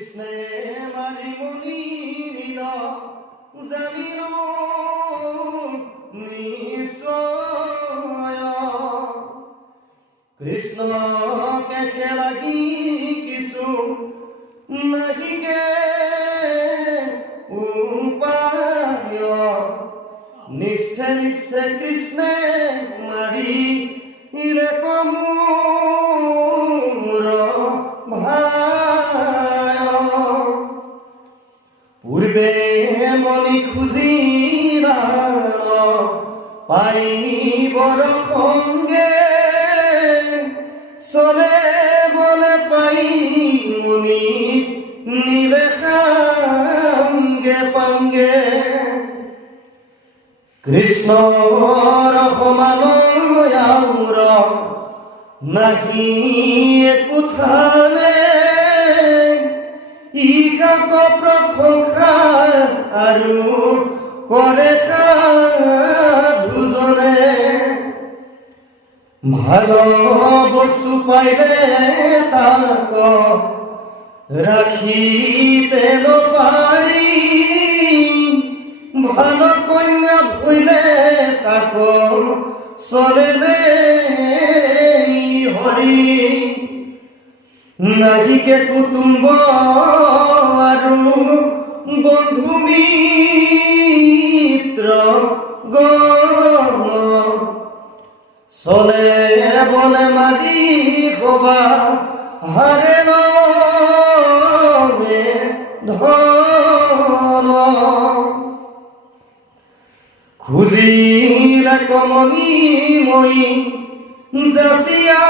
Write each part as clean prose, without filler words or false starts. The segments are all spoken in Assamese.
কৃষ্ণে মারিমণি নীল জানিল নিশ্চয় কৃষ্ণকে খেলাগি কিছু নাহিকে উপায় নিষ্ঠে নিষ্ঠে কৃষ্ণে মারি ইরে কমুর ভাই পূর্বে মনি খুঁজিলা পাই বড় সঙ্গে চলে বলে পাই মুনি নীলে খাঙ্গে পাঙ্গে কৃষ্ণর সমানয়াউর নাহি কোথানে ইহাক প্ৰশংসা আৰু কৰে দুজনে ভাল বস্তু পাইলে তাক ৰাখিতে নপাৰি ভাল কন্যা ভইলে তাক চলে হৰি নাহিকে কুটুম্ব আৰু বন্ধু মিত্ৰ গণ চলে বলে মাৰি কবা হাৰে ধন খুজিলে কমনি মই যাচিয়া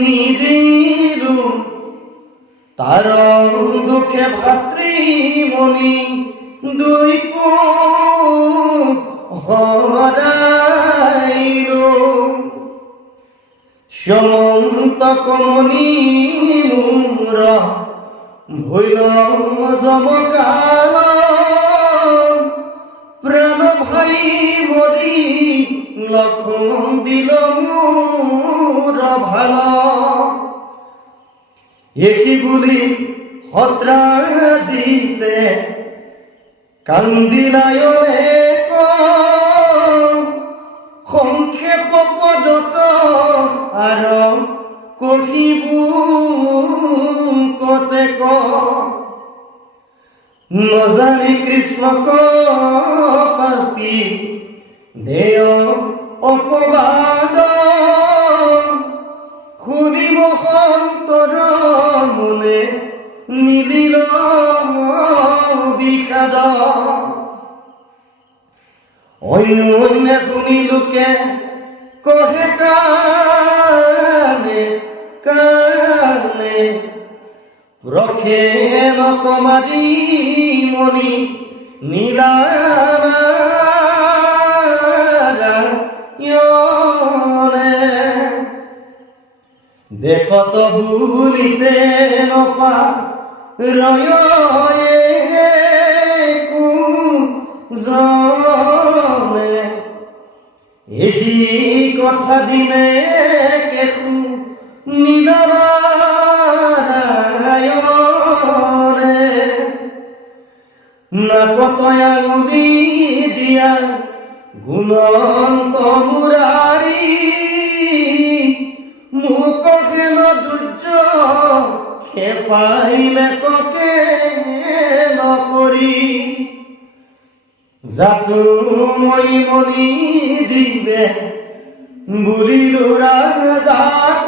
নিদিলো তাৰ দুখে ভাতৃমণি দুই হৰাইলো সমন্ত কমনি মোৰ ভৈল জমকাল প্ৰাণ ভাই মৰি লক্ষণ দিল মোৰ ভাল এসি বুলি সত্ৰাজিতে কান্দিলায়নে সংক্ষেপ পদত আৰু কহিবু কতে নজানি কৃষ্ণক পাপি দেয় অপবাদ শুনিব সন্তৰ মনে মিলিল বিষাদ অন্য অন্য শুনি লোকে কহে কানে কানে ৰখে নকমাৰি মণি নীলাৰায়ণে দেখত ভুলিতে নপা ৰয়ে জনে এই কথা দিনে কেশু নীলাৰায়ণে নাকত আঙুলি দিয়া গুণন্ত মুৰাৰী মোক খেল দুৰ্য সে পাইলে ককে নকৰি জাতু মই মনি দিবে বুলিলো ৰাজাক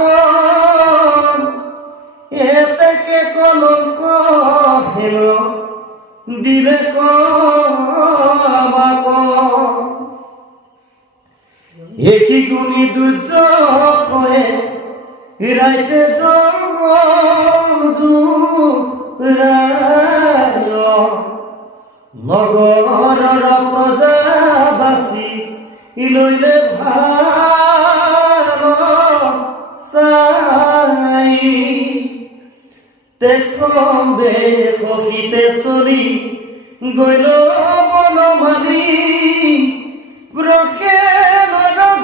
এতেকে কলংক হেল দিলে কমাক একি গুণী দুৰ্যয়ে ৰাইতে দুৰায় নগৰৰ প্ৰজাবাসী লইলে ভাল চাই তেখন দেশিতে চলি গৈল বনমালী প্ৰখে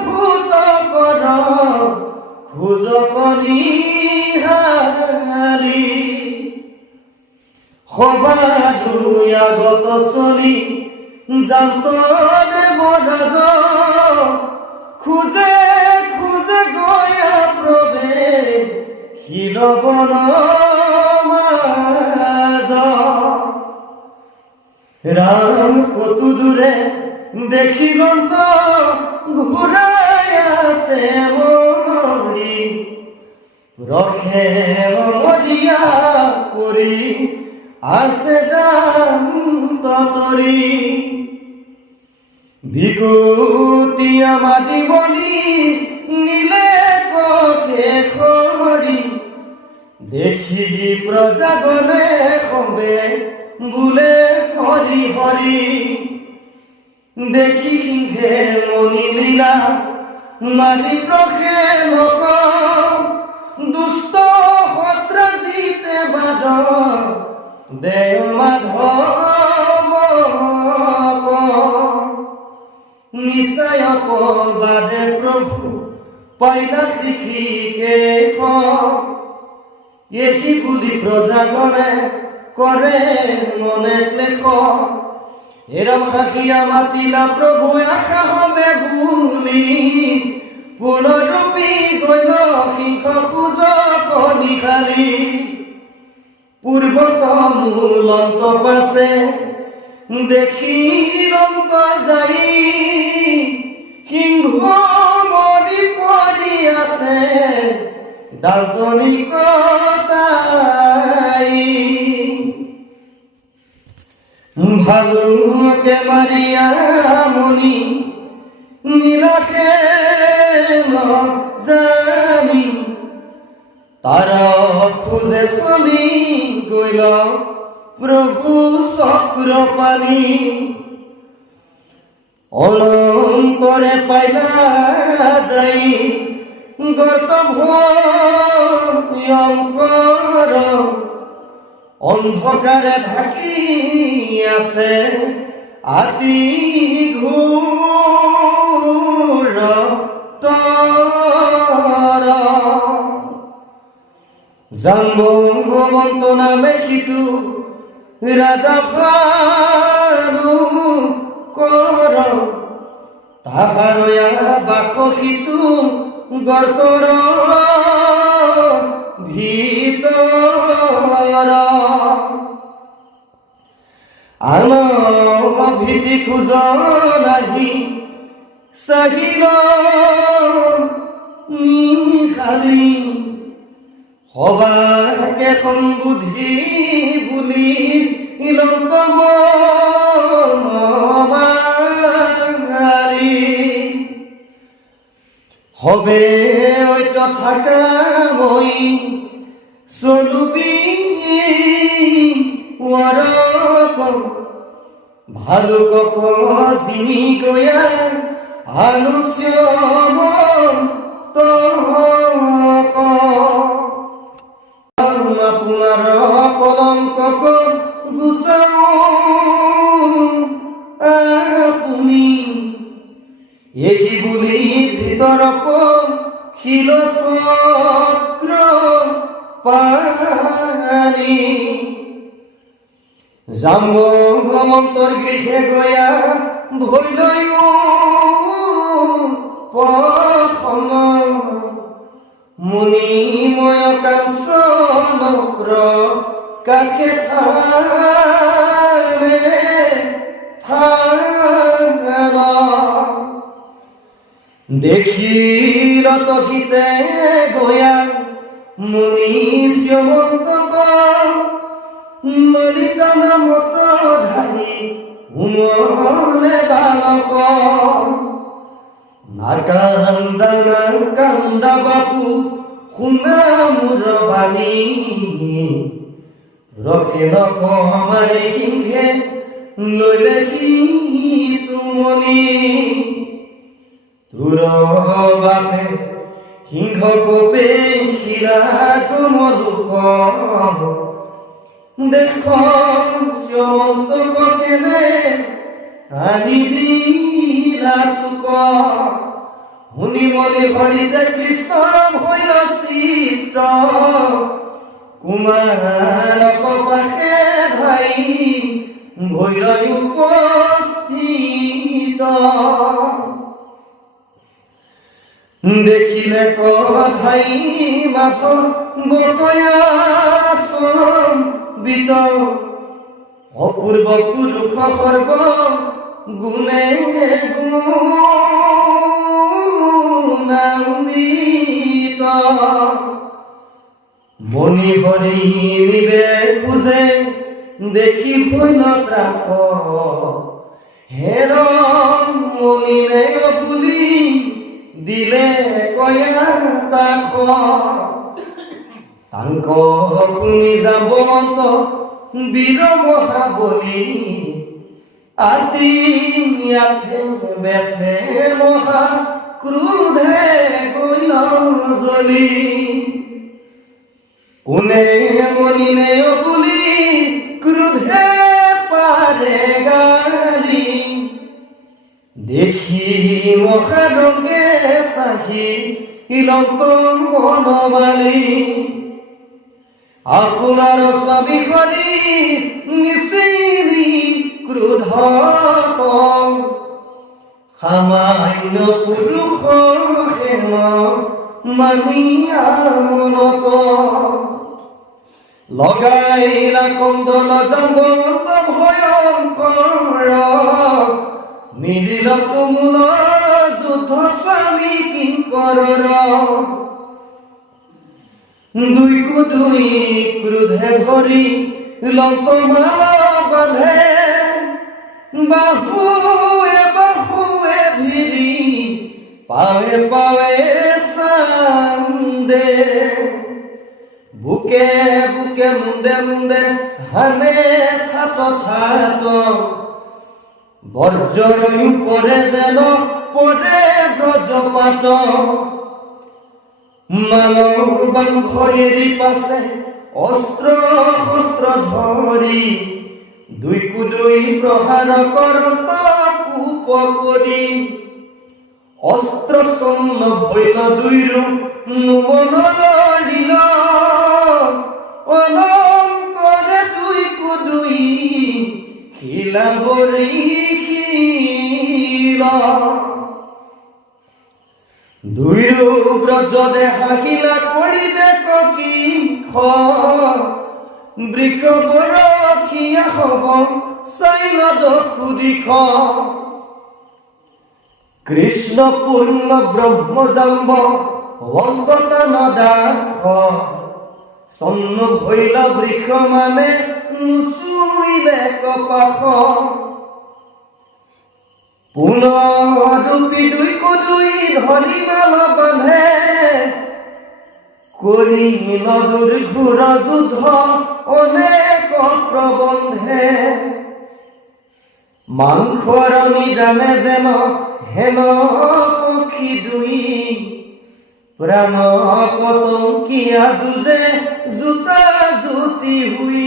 ভূত কৰ খোজ কণী হালি আগত চলি জান্তনে বৰাজ খুজে খুজে গয়া প্ৰবে শিলবন মাজ রাম কতু দূরে দেখিলন্ত ঘুরাই আছে মরি রখে মরিয়া পরি আছে দাম ততরি বিগুতিয়া মাটি বলি নীলে পথে খৰি দেখি প্ৰজাগণে হবে বুলে হৰি হৰি দেখি সিংহে মনি লীলা মাৰি প্ৰখে লোক দুষ্ট সত্ৰাজিতে বাদ দেৱ মাধৱ নিশ্চয় বাদে প্ৰভু পাইলা কৃষিকে এহি বুলি প্ৰজাগণে করে মনে লেখ এরম হাসিয়া মাতিলা প্রভু আশা হবে ভুলি পুনরূপী গইল সিংহ খুজ কলি খালি পূর্বত মূলন্ত পাছে দেখি অন্ত যাই সিংহ মরি পৰি আছে দান্তনিকতাই ভালুকে মারিয়া মনি নীলাকে জানি তার খুঁজে চলি গইল প্রভু চক্র পানি অনন্তরে পাইলা যাই গর্ত ভয়ঙ্কর অন্ধকারে ঢাকি আছে আতি ঘোর তর জাম্বন্ত নামে সিটো রাজা ফানু কর তাহার বাস সিটো গৰ্তৰ ভিতৰ আন ভীতি খোজ নাহি চাহিল নিশালি সবাকে সম্বুধি বুলি ইলন্ত হবে ঐত থাকা মই চলুবি ওয়ারক ভালুকক চিনি গয়া আলুস্যম তক আপোনাৰ কলংকক গুচাও আপুনি এহি বুলি ভিতৰক শিল চক্ৰ পানী জাম্বন্তৰ গৃহে গয়া ভৈলয়ো পসম মুনিময় কাঞ্চন কাষে থানে থান দেখিলত হিতে গয়া মুনি শ্যমন্তক ললিতা নামত ধাৰি উমলে বালক নাকান্দা নাকান্দা বাপু শুনা মোৰ বাণী ৰখে নকমাৰে সিংহে ললে সি তুমনি তোৰ বাপে সিংহ কোপে সিৰাজ মলুক দেখ শ্যমন্তক কেনে আনি দিলা তোক শুনি মনে হৰিতে কৃষ্ণ হইল চিত্ৰ কুমাৰক পাশে ধাই ভৈৰৱ উপস্থিত দেখিলে কধাই মাথ বকয়া সম্বিত অপূৰ্ব পুৰুষ সৰ্ব গুণে গুণান্বিত মণি হৰি নিবে খোজে দেখি ভৈল ত্ৰাস হেৰ মনিলে বুলি দিলে কয়া তাখ তাংক শুনি যাবন্ত বীৰ মহাবলী আতি ইয়াথে বেথে মহা ক্ৰোধে গৈল জ্বলি কোনে মনিলে বুলি ক্ৰোধে পাৰে গালি দেখি মহাৰঙ্গে চাহি ইলত বনমালী আপোনাৰ স্বামী হৰি নিচিনি ক্ৰোধত সামান্য পুৰুষ হেন মানিয়া মনত লগাইলা কন্দল জাম্বন্ত ভয়ংকৰ মিলিল তুমুল যুদ্ধ স্বামী কিংকৰৰ দুইকো দুই ক্ৰোধে ধৰি লতমালা বান্ধে বাহুৱে বাহুৱে ভিৰি পাৱে পাৱে চান্দে বুকে বুকে মুন্দে মুন্দে হানে থাট থাট বৰ্জৰ উপৰে যেন পৰে ব্ৰজপাত মানৱ বান্ধৰি পাছে অস্ত্ৰ শস্ত্ৰ ধৰি দুইকো দুই প্ৰহাৰ কৰত কোপ কৰি অস্ত্ৰ চন্ন ভৈল দুইৰো নুমন লৰিল অনন্তৰে দুইকো দুই শিলাবৰি শিল দুইৰো ব্ৰজদে হাকিলা কৰিবে কি বৃক্ষ বৰখীয়া হব চাইল দখু দিখ কৃষ্ণ পূৰ্ণ ব্ৰহ্মজাম্ব বন্দতা নদাখ চন্ন ভৈল বৃক্ষ মানে নুচুইলে কপাখ পুনৰূপী দুইকো দুই ধৰি মাল বান্ধে কৰি নদুৰ ঘূৰ যুদ্ধ অনেক প্ৰবন্ধে মাংসৰ নিদানে যেন হেন পক্ষী দুই প্ৰাণ পতংকিয়া যুঁজে জোতা জুতি হুই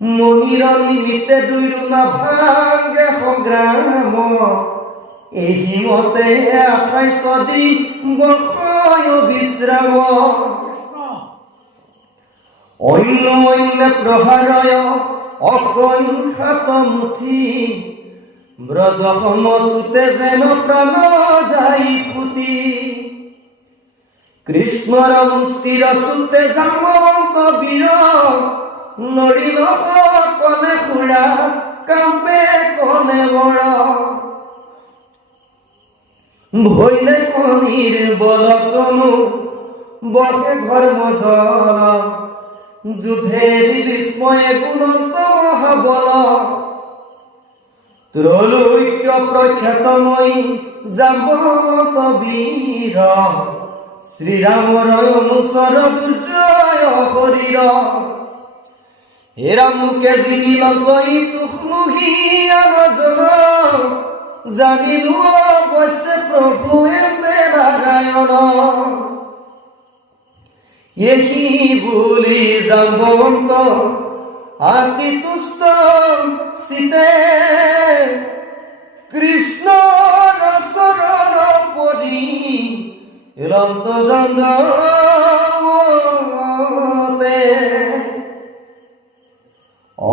মনিৰ নিমিত্তে দুইৰো নাভাংগে সংগ্ৰাম এহি মতে 28 দি বসয় বিশ্ৰাম অন্য অন্য প্ৰহাৰয় অসংখ্যাত মুঠি ব্ৰজ সমচুতে যেন প্ৰাণ যাই ফুটি কৃষ্ণৰ মুষ্টিৰ চুতে জামন্ত বীৰ নৰিল কনে খুৰা কাম্পে কনে বৰ ভৈলে কণীৰ বলতনো বহে ধৰ্মজল যুদ্ধেৰ বিস্ময়ে গুণন্ত মহাবল ত্ৰৈলোক্য প্ৰখ্যাতময়ী জাম্বন্ত বীৰ শ্ৰীৰামৰ অনুচৰ দুৰ্জয় শৰীৰ এরা মুখে জিনিল কই তুখমুহি আনজন জানিলো অবশ্য প্রভু এতে নারায়ণ এহি বুলি জাম্বন্ত আতি তুষ্ট সীতে কৃষ্ণ শরণ পৰি এলন্ত দণ্ডতে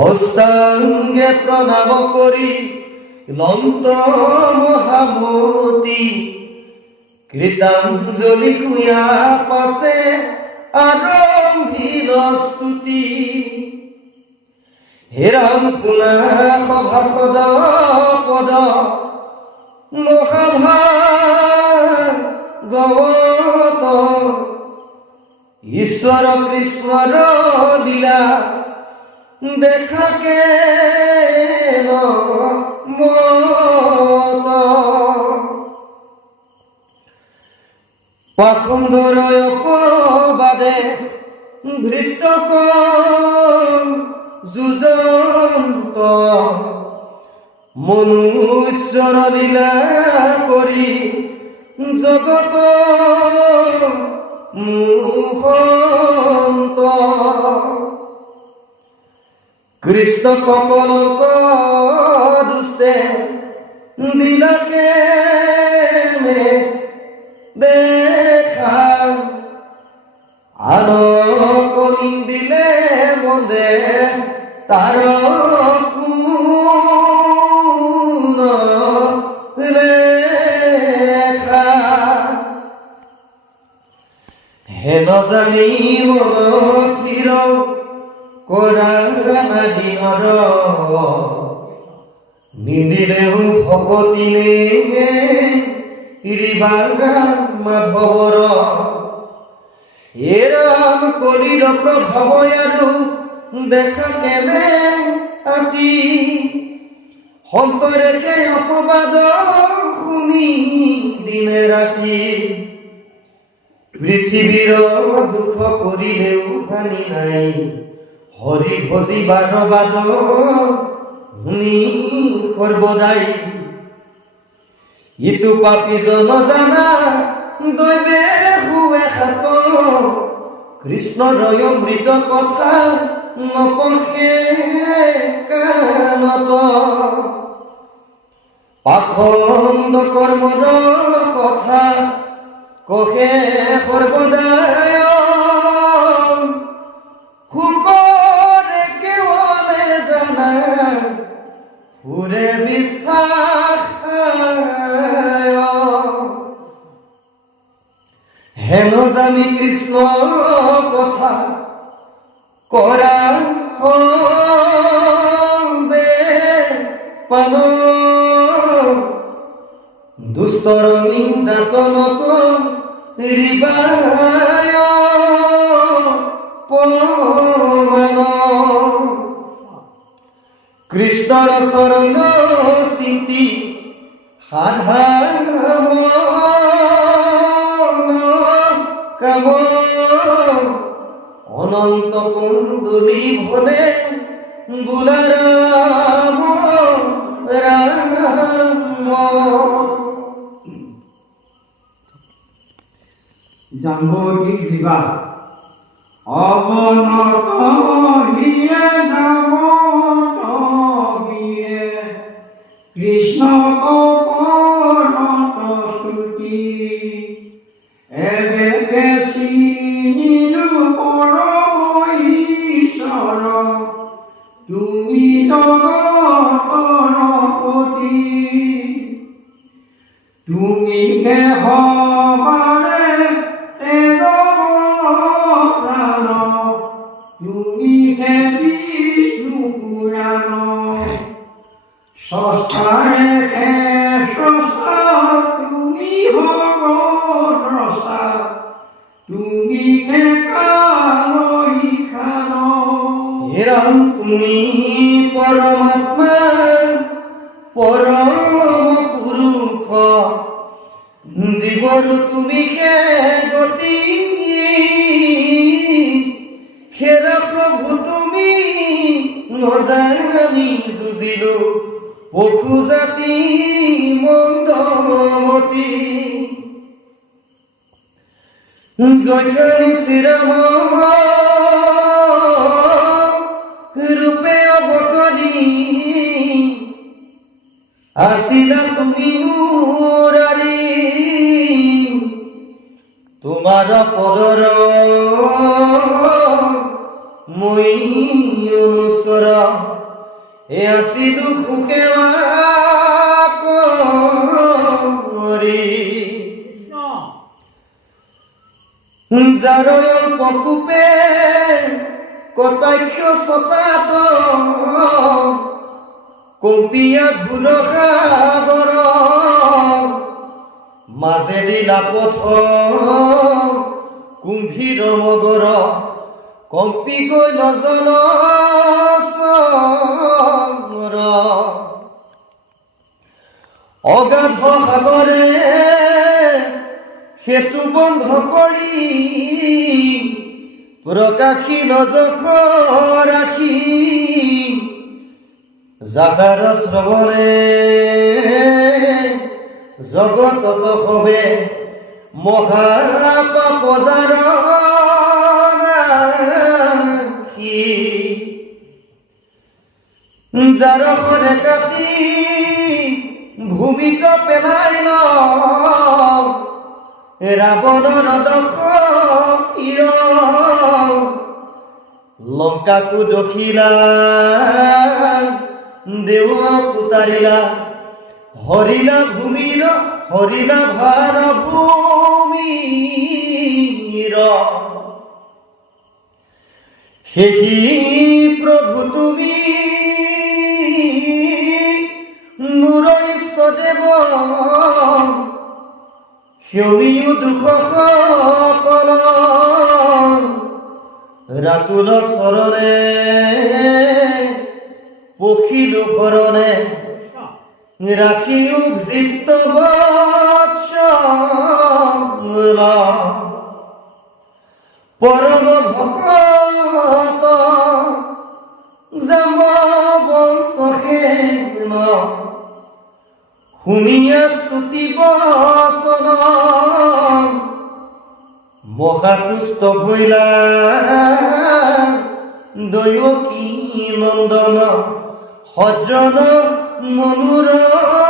অষ্টাঙ্গে প্ৰণাম কৰি লন্ত মহামতি কৃতাঞ্জলি কুয়া পাছে আৰম্ভিল স্তুতি। হেৰাম শুনা সভাসদ পদ মহাভাগৱত ঈশ্বৰ কৃষ্ণৰ লীলা দেখাকে মত পাখণ্ডৰ অপবাদে ধৃতক যুজন্ত মনুষ্যৰ লীলা কৰি জগত মুখন্ত কৃষ্ণ কপলক দুষ্টে দিলাকে দেখা আলোক নিন্দিলে মন্দে তার কোন লেখা হেন জানি মনত স্থিৰ কৰা দিনৰ নিন্দিলেও ভকতিনে মাধৱৰ হে ৰাম কলিৰ প্ৰভাৱ আৰু দেখা কেনে আতি সন্তৰেকে অপবাদ শুনি দিনে ৰাতি পৃথিৱীৰ দুখ কৰিলেও হানি নাই হৰি ভজিবাৰ বাদ শুনি সৰ্বদাই ইটো পাপী জনজানা দৈৱে হুৱে খাত কৃষ্ণৰ অমৃত কথা নপঢ়ে কাণত পাখণ্ড কৰ্মৰ কথা কহে সৰ্বদাই শুকৰে কেৱলে জানা ফুৰে বিশ্বাস হেন জানি কৃষ্ণ কথা কৰা হবে পান দুষ্টৰ নিন্দাতনক ৰিবায় পমান কৃষ্ণৰ চৰণ চিন্তি সাধাৰণ কাম অনন্ত কুণ্ডলী ভনে বুলাৰাম ৰাম জাম্বী বিবাহ অবনত হিয়ে যাবত হিয়ে কৃষ্ণ কপনত স্তুতি এবেকে চিনিলো পৰম ঈশ্বৰ তুমি জগতৰ পতি তুমি হবাৰে প্ৰাণ তুমি বিষ্ণু পুৰাণ স্ৰষ্টাৰে স্ৰষ্টা তুমি হব দ্ৰষ্টা তুমি কালৈ খান হে ৰাম তুমি পৰমাত্মা পৰম পুৰুষ জীৱৰ তুমি গতি হেৰা প্ৰভু তুমি নজানি যুঁজিলো পশু জাতি মন্দমতি জয়কাৰী শ্ৰীৰাম ৰূপে অৱতৰী আছিলা তুমি মুৰাৰী তোমাৰ পদৰ মই অনুচৰ এ আছিলো সুখেৱা কৰি যাৰ অল্পকূপে কটাক্ষ চতাত কম্পিয়া ঘূৰ সাগৰ মাজেদি লাপথ কুম্ভীৰ মগৰ কম্পি গৈ নজল চৰ অগাধ সাগৰে সেতু বন্ধ কৰি প্ৰকাশিল যশ ৰাখি যাহাৰ শ্ৰৱণে জগতত সবে মহাপাপ জাৰখি যাৰ সৰে কাটি ভূমিত পেলাই ন ৰাৱণৰ দশ ইৰ লংকাকো দখিলা দেৱ পুতাৰিলা হৰিলা ভূমিৰ হৰিলা ভাৰ ভূমিৰ সেহি প্ৰভু তুমি মোৰ ইষ্টদেৱ ক্ষমিও দুখ সকল ৰাতুল চৰণে পখিলো শৰণে ৰাখিও ভৃত্য বৎসল পৰম ভকত জাম্বৱন্ত হেন শুনিয়া স্তুতি বচন মহাতুষ্ট ভৈলা দৈৱকী নন্দন সজ্জন মনোৰঞ্জন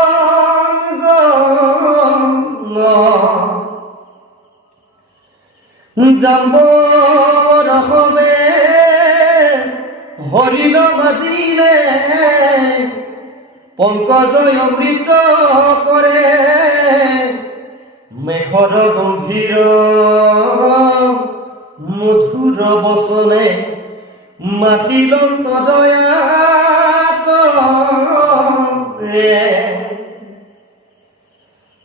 জাম্বৰ সবে হৰিল বাজিলে পংকজয় অমৃত কৰে মেঘৰ গম্ভীৰ মধুৰ বচনে মাতিলন্ত দয়াত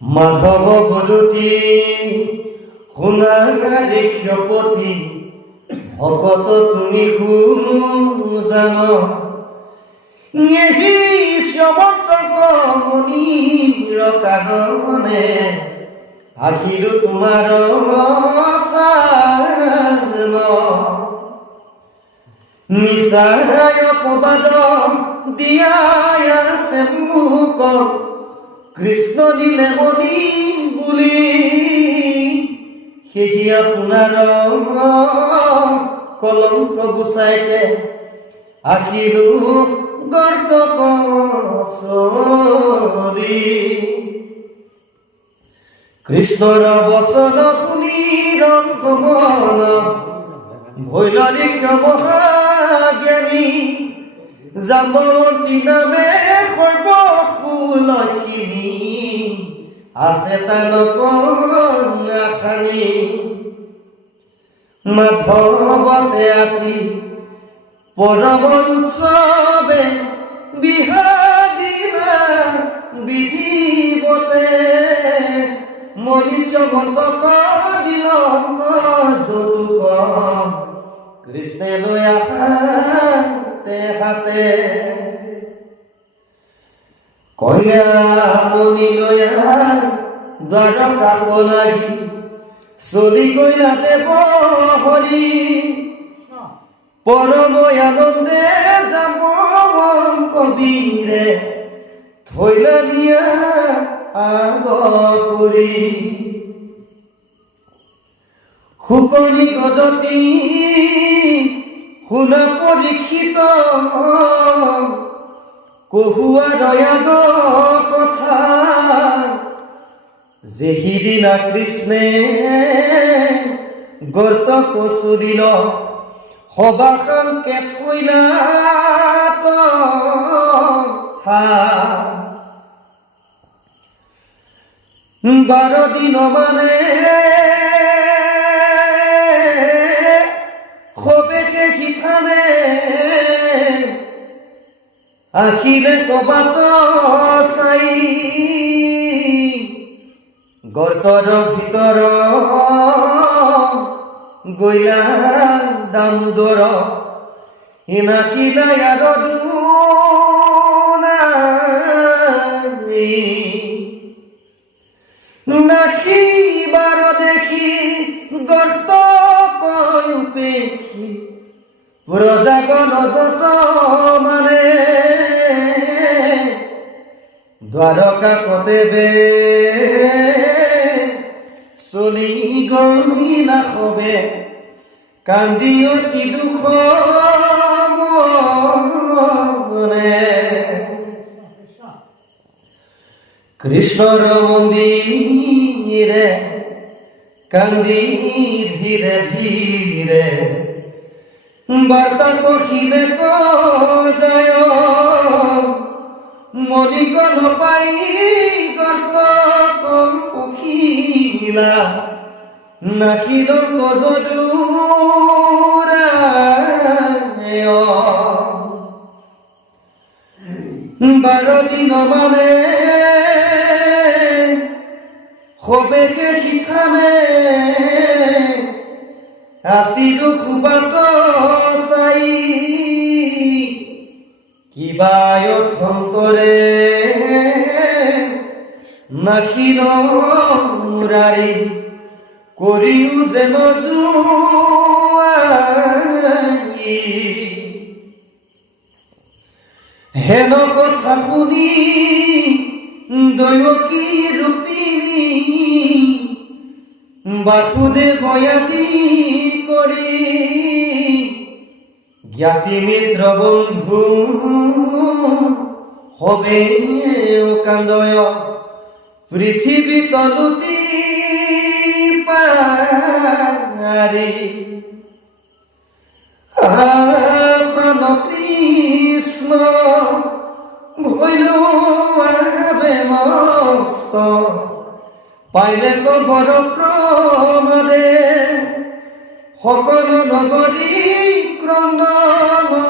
মাধৱ বদতি সোণাৰী ক্ষপতি ভকত তুমি সুজান শ্ৰৱন্তক মণিৰ কাৰণে আহিলো তোমাৰ থান মিছাই অপবাদ দিয়াই আছে মোক কৃষ্ণ দিলে মণি বুলি সেহি আপোনাৰ কলংক গুচাইকে আহিলো গৰ্ত কচলি কৃষ্ণৰ বচন শুনি ৰংগমন ভৈলনিক মহাজ্ঞানী জাম্বৱতী নামে সৰ্বসুলক্ষিণী আছে তানক নাখানি মাধৱতে আতি পৰম উৎসৱে বিহাদিনা বিধিবতে মনুষ্য ভটক দিল যতুক কৃষ্ণে লৈ হাতে হাতে কন্যা মণি লৈ দ্বাৰকাক লাগি চলি গইলা দেৱ হৰি পৰম আনন্দে জাম্বৱন কবিৰে থৈলা দিয়া আগত কৰি শুকনি গদতি শুনা পৰীক্ষিত কহুৱা দয়াদ কথা যে সিদিনা কৃষ্ণে গৰ্ত কচুদিল সবাখানকে থৈলা বাৰ দিন মানে সবেকে শিখানে আখিলে কবাত চাই গৰ্তৰ ভিতৰ গৈলা দামোদৰ ইনাখিলা আৰু নাখিবাৰ দেখি গৰ্ত উপেক্ষি প্ৰজাগণ যত মানে দ্বাৰকা কতেবে চলি গহিলা সবে কান্দি অতি দুখ মনে কৃষ্ণৰ মন্দিৰে কান্দি ধীৰে ধীৰে বাৰ্তা কহিলে যায় মনিক নপাই গৰ্ব পখিলা নাখিদন্ত যদুৰা বাৰ দিন মানে সবেকে শিখানে আছিলো খুবাত চাই কিবায়ত অন্তৰে নাখিল মুৰাৰী কৰিও যেন জোৱাৰী হেন কথা শুনি দৈৱকী ৰূপিণী বাসুদেৱয়াতি কৰি জ্ঞাতি মিত্ৰ বন্ধু সবে কান্দয় পৃথিৱী তলুতি পাৰি প্ৰাণ কৃষ্ণ ভৈলো আবে মস্ত পাইলে বৰ প্ৰমাদে সকলো নগৰী ক্ৰন্দনগিৰি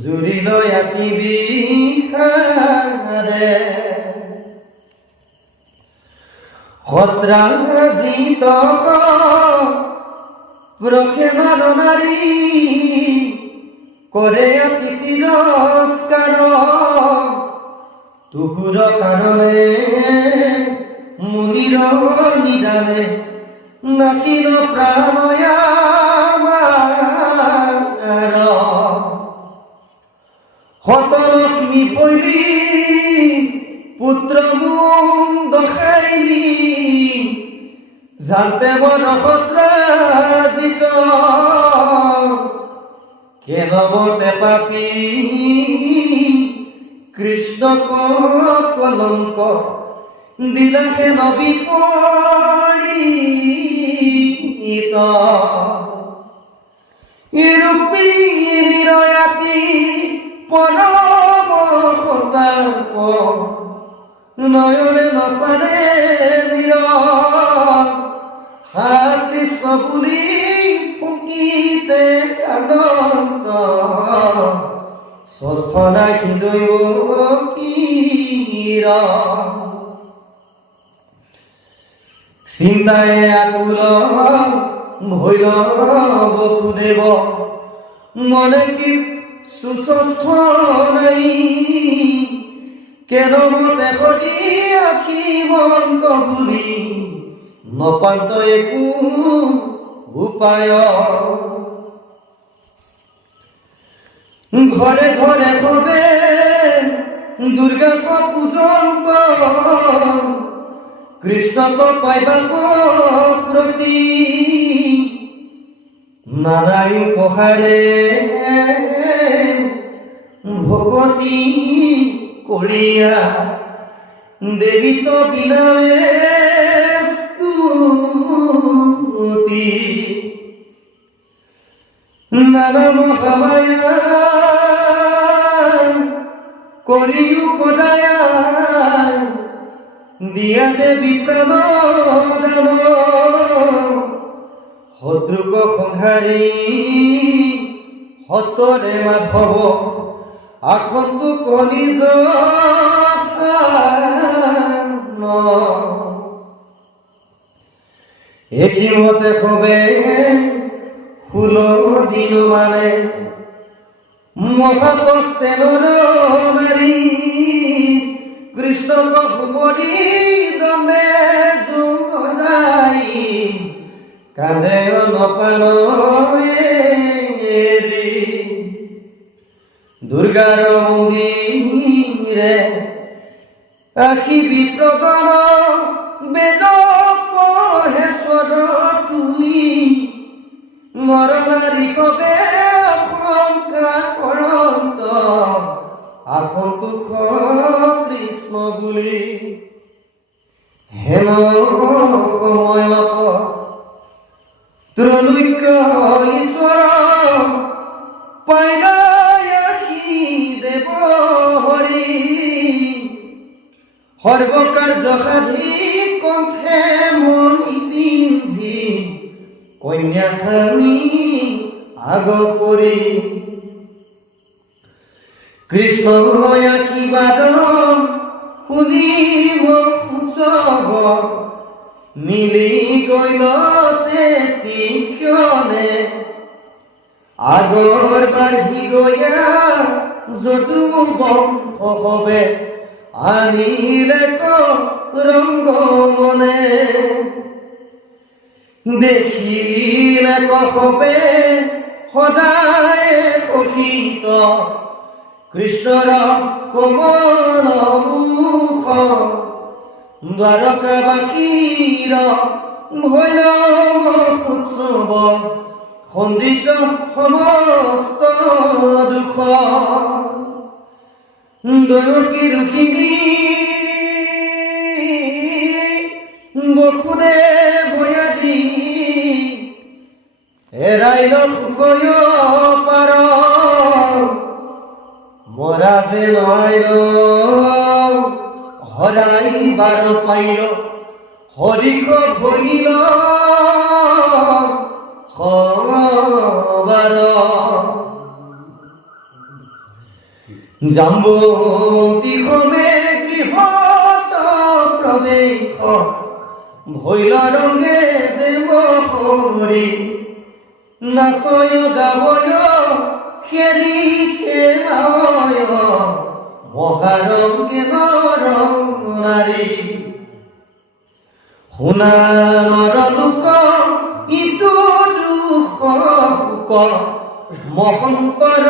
জুৰিলৈ আতি বিষাদে সত্ৰাজিত প্ৰখেনৰ নাৰী কৰে অতি তিৰস্কাৰ তুহুৰ কাৰণে মুনিৰ নিদানে নাকিল প্ৰাণয়ামাৰ শতলক্ষ্মী ভৈলী পুত্ৰ মুন দখাইলি জানতে বৰ সত্ৰাজিত কেনবতে পাপী কৃষ্ণক কলংক দিলাহে নবিপৰীত ৰুক্মিণীৰ আতি পৰম সতাপ নয়নে নচাৰে নিৰ হা কৃষ্ণ বুলি ফুকিতে আনন্দ ষষ্ঠ নাকি দৈৱকীৰ চিন্তায়ে আকুল ভৈল বসুদেৱ মনে কি সুষষ্ঠ নাই কেন মতে সতি আখিবন্ত বুলি নপান্ত একো উপায় ঘৰে ঘৰে সবে দুৰ্গাক পূজন্ত কৃষ্ণক পাইবাক প্ৰতি নানাই উপহাৰে ভকতি কৰিয়া দেৱীত বিলাৱে স্তুতি নানা মহামায়া কৰিও কদায়া দিয়া দেবী প্ৰেম দাম শত্ৰুক সংহাৰী সতৰে মাধৱ আসন্তু কণিজ এসীমতে কবে 16 দিন মানে মহাকষ্টে নারী কৃষ্ণ কহুবরি দমে যুগ যাই কাঁদে নপান দুর্গার মন্দিরে আখি বিপ্রগণ বেদ পহেশ্বর তুলি নরনারী কবে শংকা করন্ত আসন্তোষ কৃষ্ণ বুলি হেন সময়ত ত্ৰৈলোক্য ঈশ্বৰ পাইলায়াসী দেৱ হৰি সৰ্বকাৰ্য সাধি কণ্ঠে মণি পিন্ধি কন্যাখানি আগ কৰি কৃষ্ণ আশীৰ্বাদ শুনিব উৎসৱ মিলি গৈলতে তীক্ষণে আগৰ বাঢ়ি গয়া যদু বংশ হবে আনিলে ৰংগ মনে দেখিলে কবে সদায় সহিত কৃষ্ণৰ কমল মুখ দ্বাৰকাবাসীৰ ভৈৰৱ উৎসৱ খণ্ডিত সমস্ত দুখ দয়কী ৰোহিণী বসুদেৱ বয়াদী এৰাইল শুকয় পাৰ মৰা যে নাইল হৰাই বাৰ পাইল হৰিষ ভৰিল খবৰ জাম্বুমন্তী সমে গৃহত প্ৰৱেশ ভৈল ৰঙে দেৱ হৰি নাচয় গাবয় খেৰি খেলায় মহাৰংগে নাৰী শুনা নৰ লোক ইটো দুখ সুখ মহন্তৰ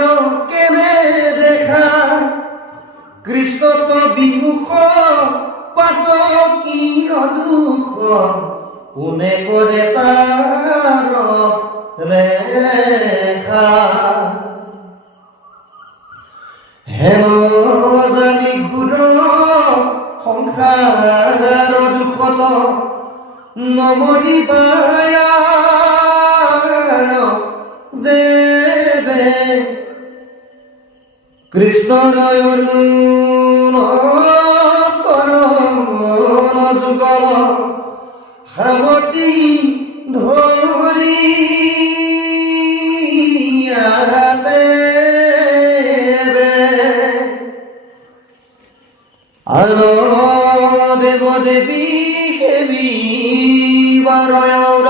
কেনে দেখা কৃষ্ণত বিমুখ পাত কিৰ দুখ কোনে কৰে তাৰ ৰেখা হেন জানি ঘূৰ সংসাৰ দুখত নমৰিবায়া যে কৃষ্ণৰ অৰুণ চৰণ যুগল সাৱতী ধৰি আন দেৱ দেৱী সেবী বাৰয়াৰ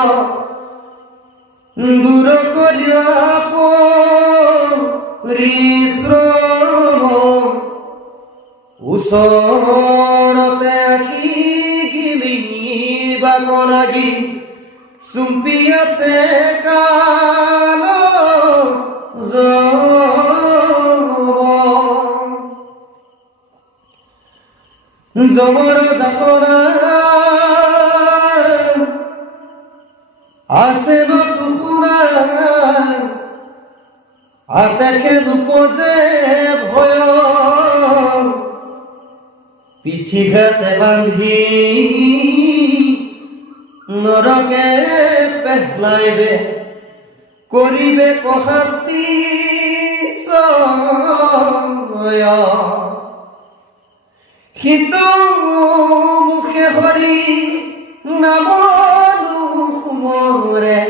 দূৰ কলিয়া পৰিশ্ৰম ওচৰতে আহি গিলিব লাগি চুম্পি আছে কাল জবৰ যাতনা আছে নতুনা আতেকে নুপজে ভয় পিঠি ঘাটে বান্ধি নৰকে পেহলাইবে কৰিবে কহাস্তি সয় হিত মুখে হৰি নামনু সুমৰে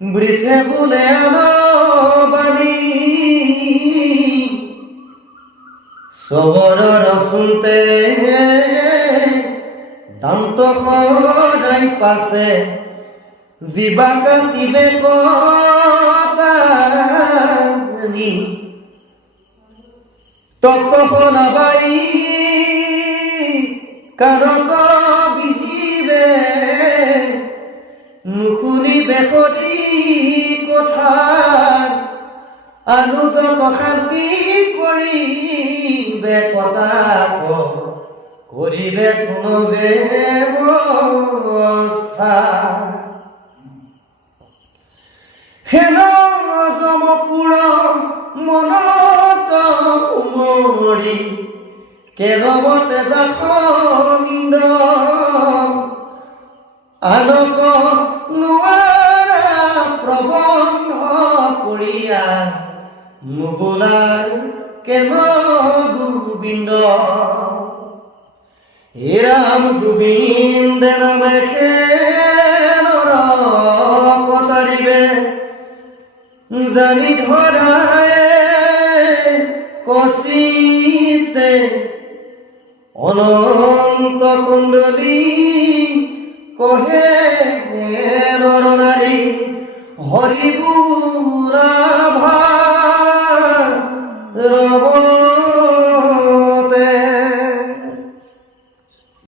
বৃথে বোলে আনবাণী চবৰৰ শুনতে দান্ত সদাই পাছে জীৱা কাটিবে কটানি তত্ত শনাবাই কানত বিধিবে নুশুনিবে সতি কথা আনুজক শান্তি কৰিবে কটাক কৰিবে কোনো ব্যৱস্থা হেন যমপুৰ মনত উমৰি কেৰৱতে যাখ নিন্দ আনক নোৱাৰা প্ৰবন্ধ কৰিয়া মুগলাৰ কেন গোবিন্দ হে ৰাম গোবিন্দ নামে খেলৰ কটাৰিবে জানি ধৰায়ে কচিতে অনন্ত কুণ্ডলী কহে নৰনাৰী হৰিবুৰা ৰব